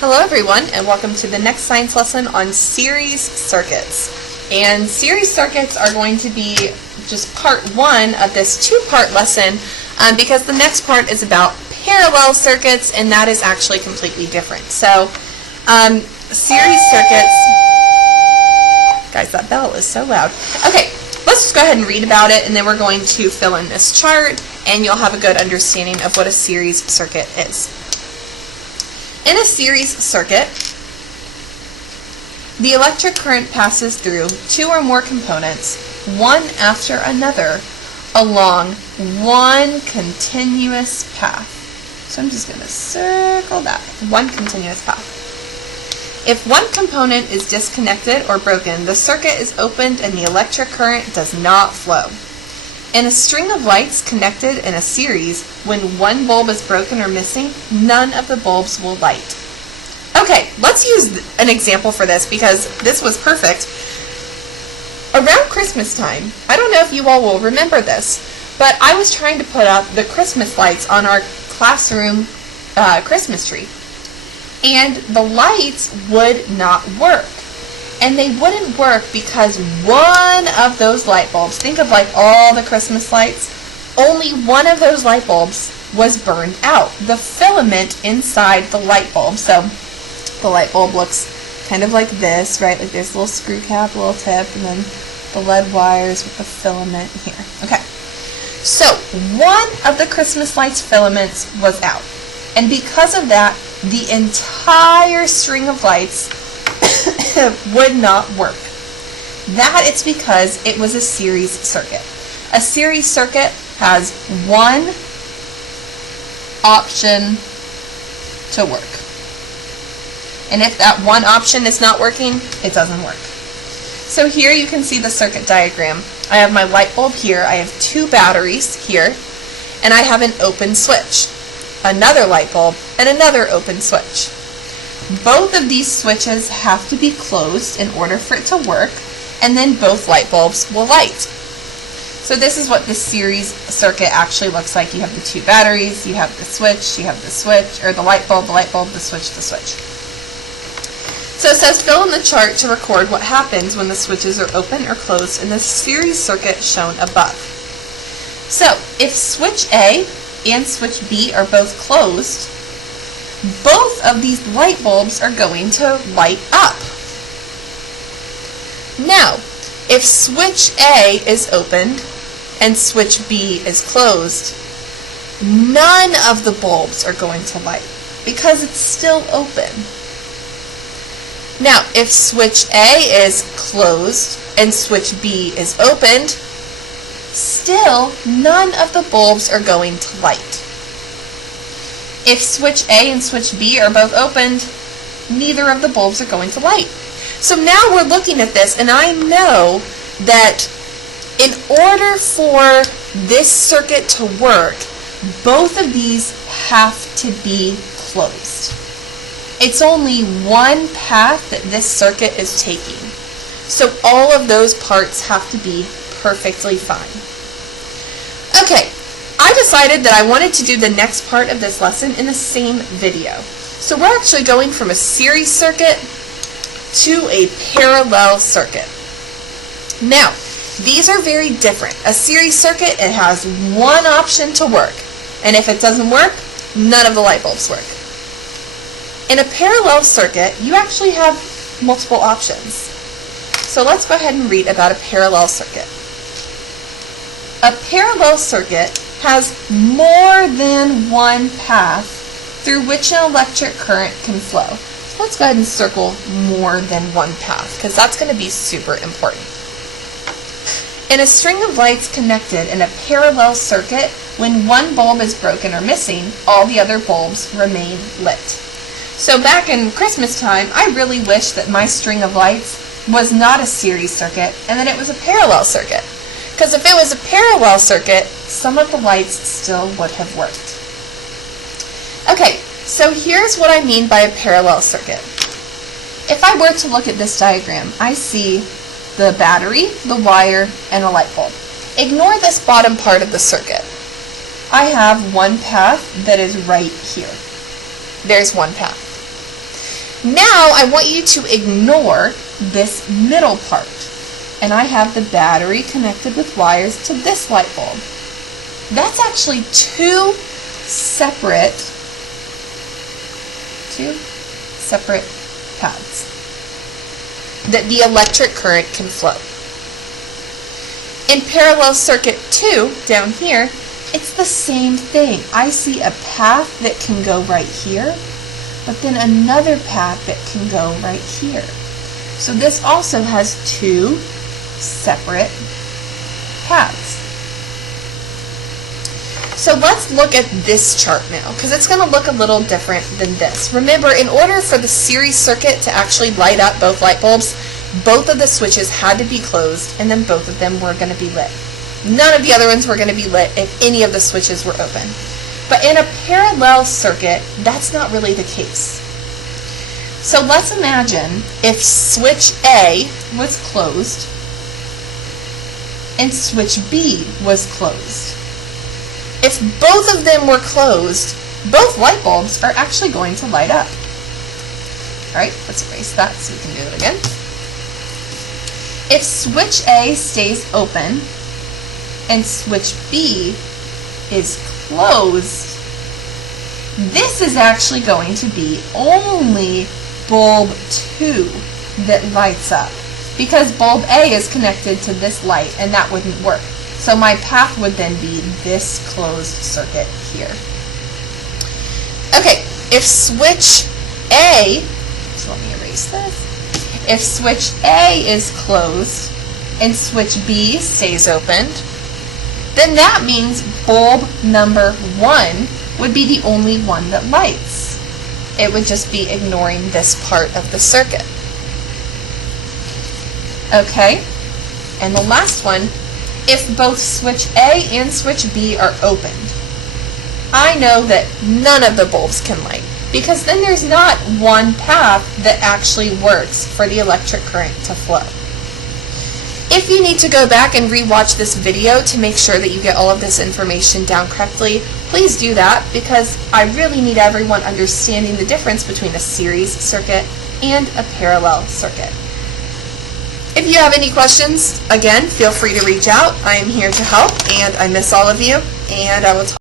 Hello everyone, and welcome to the next science lesson on series circuits. And series circuits are going to be just part one of this two-part lesson because the next part is about parallel circuits, and that is actually completely different. So, series circuits... Guys, that bell is so loud. Okay, let's just go ahead and read about it, and then we're going to fill in this chart, and you'll have a good understanding of what a series circuit is. In a series circuit, the electric current passes through two or more components, one after another, along one continuous path. So I'm just going to circle that, one continuous path. If one component is disconnected or broken, the circuit is opened and the electric current does not flow. In a string of lights connected in a series, when one bulb is broken or missing, none of the bulbs will light. Okay, let's use an example for this because this was perfect. Around Christmas time, I don't know if you all will remember this, but I was trying to put up the Christmas lights on our classroom Christmas tree. And the lights would not work. And they wouldn't work because one of those light bulbs, think of like all the Christmas lights, only one of those light bulbs was burned out. The filament inside the light bulb. So the light bulb looks kind of like this, right? Like there's a little screw cap, a little tip, and then the lead wires with the filament here. Okay. So one of the Christmas lights filaments was out. And because of that, the entire string of lights would not work. That it's because it was a series circuit. A series circuit has one option to work. And if that one option is not working, it doesn't work. So here you can see the circuit diagram. I have my light bulb here, I have two batteries here, and I have an open switch. Another light bulb, and another open switch. Both of these switches have to be closed in order for it to work, and then both light bulbs will light. So this is what the series circuit actually looks like. You have the two batteries, you have the switch, or the light bulb, the switch, the switch. So it says fill in the chart to record what happens when the switches are open or closed in the series circuit shown above. So if switch A and switch B are both closed, both of these light bulbs are going to light up. Now, if switch A is opened and switch B is closed, none of the bulbs are going to light because it's still open. Now, if switch A is closed and switch B is opened, still none of the bulbs are going to light. If switch A and switch B are both opened, neither of the bulbs are going to light. So now we're looking at this, and I know that in order for this circuit to work, both of these have to be closed. It's only one path that this circuit is taking. So all of those parts have to be perfectly fine. Okay. I decided that I wanted to do the next part of this lesson in the same video. So we're actually going from a series circuit to a parallel circuit. Now, these are very different. A series circuit, it has one option to work. And if it doesn't work, none of the light bulbs work. In a parallel circuit, you actually have multiple options. So let's go ahead and read about a parallel circuit. A parallel circuit has more than one path through which an electric current can flow. So let's go ahead and circle more than one path because that's going to be super important. In a string of lights connected in a parallel circuit, when one bulb is broken or missing, all the other bulbs remain lit. So back in Christmas time, I really wish that my string of lights was not a series circuit and that it was a parallel circuit. Because if it was a parallel circuit, some of the lights still would have worked. Okay, so here's what I mean by a parallel circuit. If I were to look at this diagram, I see the battery, the wire, and a light bulb. Ignore this bottom part of the circuit. I have one path that is right here. There's one path. Now I want you to ignore this middle part. And I have the battery connected with wires to this light bulb. That's actually two separate paths that the electric current can flow. In parallel circuit 2, down here, it's the same thing. I see a path that can go right here, but then another path that can go right here. So this also has two separate paths. So let's look at this chart now, because it's going to look a little different than this. Remember, in order for the series circuit to actually light up both light bulbs, both of the switches had to be closed, and then both of them were going to be lit. None of the other ones were going to be lit if any of the switches were open. But in a parallel circuit, that's not really the case. So let's imagine if switch A was closed and switch B was closed. If both of them were closed, both light bulbs are actually going to light up. Alright, let's erase that so we can do it again. If switch A stays open and switch B is closed, this is actually going to be only bulb 2 that lights up, because bulb A is connected to this light and that wouldn't work. So my path would then be this closed circuit here. Okay, if switch A, so let me erase this. If switch A is closed and switch B stays opened, then that means bulb number 1 would be the only one that lights. It would just be ignoring this part of the circuit. Okay, and the last one, if both switch A and switch B are opened, I know that none of the bulbs can light, because then there's not one path that actually works for the electric current to flow. If you need to go back and re-watch this video to make sure that you get all of this information down correctly, please do that, because I really need everyone understanding the difference between a series circuit and a parallel circuit. If you have any questions, again, feel free to reach out. I am here to help, and I miss all of you, and I will talk